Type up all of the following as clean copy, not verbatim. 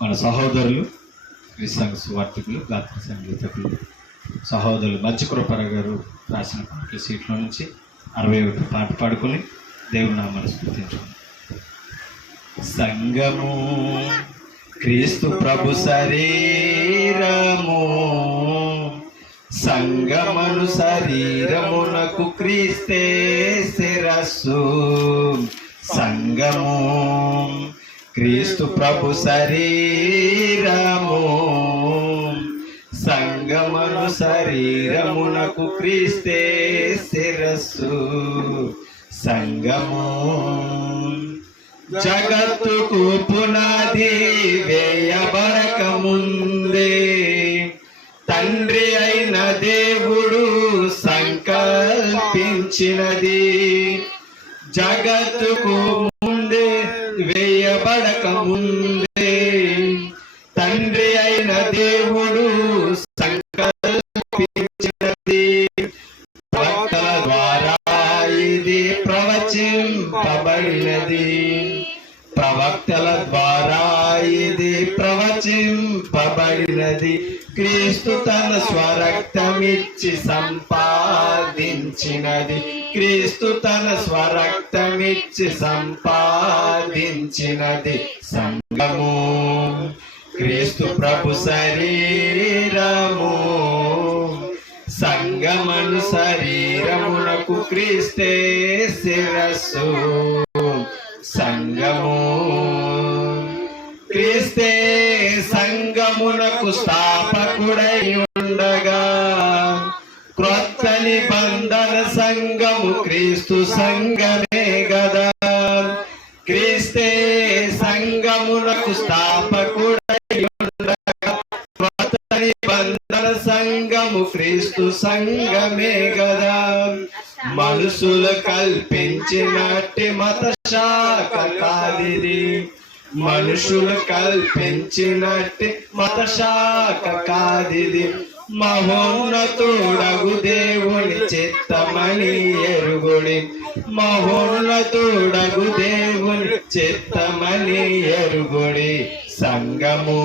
మన సహోదరులు క్రీస్తు సువార్థికులు గాత్ర సంగీతకులు సహోదరులు మధ్యకృపర గారు రాసిన పాటల సీట్లో నుంచి 61 పాట పాడుకొని దేవుని నామమును స్తుతించుకుందాం. సంఘము క్రీస్తు ప్రభు శరీరము, సంగమను శరీరమునకు క్రీస్తే శిరస్సు. సంఘము క్రీస్తు ప్రభు శరీరము, సంగమను శరీరమునకు క్రీస్తే శిరస్సు. సంఘము జగత్తుకు పునాది వేయబడక ముందే తండ్రి అయిన దేవుడు సంకల్పించినది. జగత్తుకు ముందే వేయబడక ముందే తండ్రి అయిన దేవుడు సంకల్పించినది. ప్రవక్తల ద్వారా ఇది ప్రవచింపబడినది. ప్రవక్తల ద్వారా ఇది ప్రవచింపబడినది. క్రీస్తు తన స్వరక్తమిచ్చి సంపాదించినది. క్రీస్తు తన స్వరక్తమిచ్చి సంపాదించినది. సంఘము క్రీస్తు ప్రభు శరీరము, సంగమను శరీరమునకు క్రీస్తే శిరస్సు. సంఘము క్రీస్తే సంఘమునకు స్థాపకుడై ఉండగా, క్రొత్త నిబంధన సంఘము క్రీస్తు సంఘమే గదా. క్రీస్తే సంఘమునకు స్థాపకుడై ఉండగా, క్రొత్త నిబంధన సంఘము క్రీస్తు సంఘమే గదా. మనుషులు కల్పించినట్టి మత శాఖ కాదిది. మనుషులు కల్పించినట్టి మత శాఖ కాదిది. మహోన్నతుడగు దేవుని చిత్తమని ఎరుగుడి. మహోన్నతుడగు దేవుని చిత్తమని ఎరుగుడి. సంఘము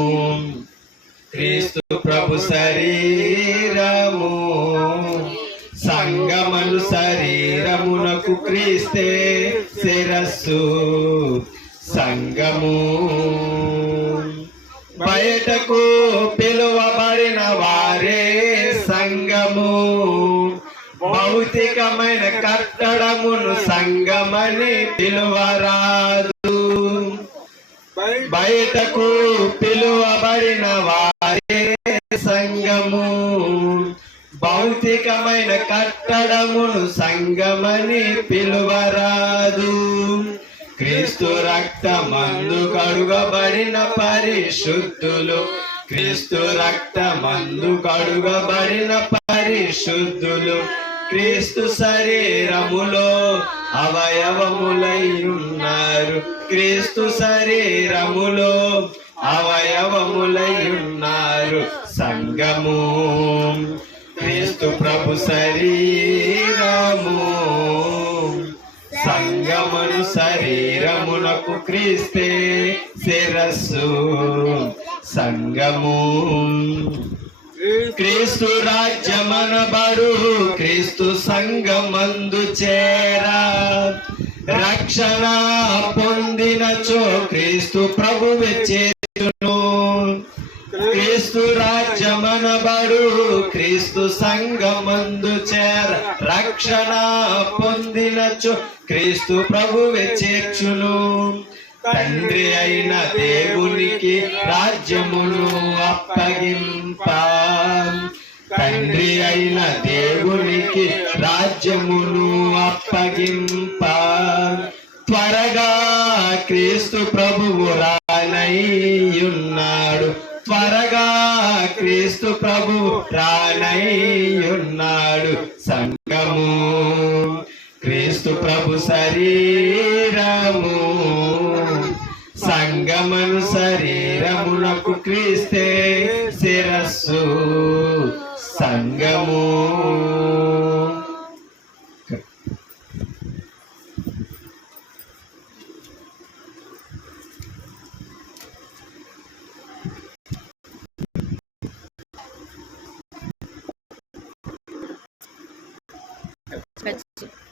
క్రీస్తు ప్రభు శరీరము, సంగమను శరీరమునకు క్రీస్తే శిరస్సు. సంఘము బయటకు పిలువబడిన వారే సంఘము. భౌతికమైన కట్టడమును సంఘమని పిలువరాదు. బయటకు పిలువబడిన వారే సంఘము. భౌతికమైన కట్టడమును సంఘమని పిలువరాదు. క్రీస్తు రక్తమందు కడుగబడిన పరిశుద్ధులు. క్రీస్తు రక్తమందు కడుగబడిన పరిశుద్ధులు. క్రీస్తు శరీరములో అవయవములై ఉన్నారు. క్రీస్తు శరీరములో అవయవములై ఉన్నారు. సంఘము క్రీస్తు ప్రభు శరీరము, సంగమను శరీరమునకు క్రీస్తే శిరస్సు. సంఘము క్రీస్తు రాజ్యమనబడు క్రీస్తు సంఘమందు చేరా. రక్షణ పొందినచో క్రీస్తు ప్రభువే చేతును. క్రీస్తు రాజ్యమనబడు క్రీస్తు సంఘమందు చేర. రక్షణ పొందినచో క్రీస్తు ప్రభువే చేర్చును. తండ్రి అయిన దేవునికి రాజ్యమును అప్పగింప. తండ్రి అయిన దేవునికి రాజ్యమును అప్పగింప. త్వరగా క్రీస్తు ప్రభువు రానయ్యున్నాడు. త్వరగా క్రీస్తు ప్రభువు రానయ్యున్నాడు. సంఘము క్రీస్తు ప్రభు శరీరము, సంగమను శరీరమునకు క్రీస్తే శిరస్సు. సంఘము పెట్టచ్చు.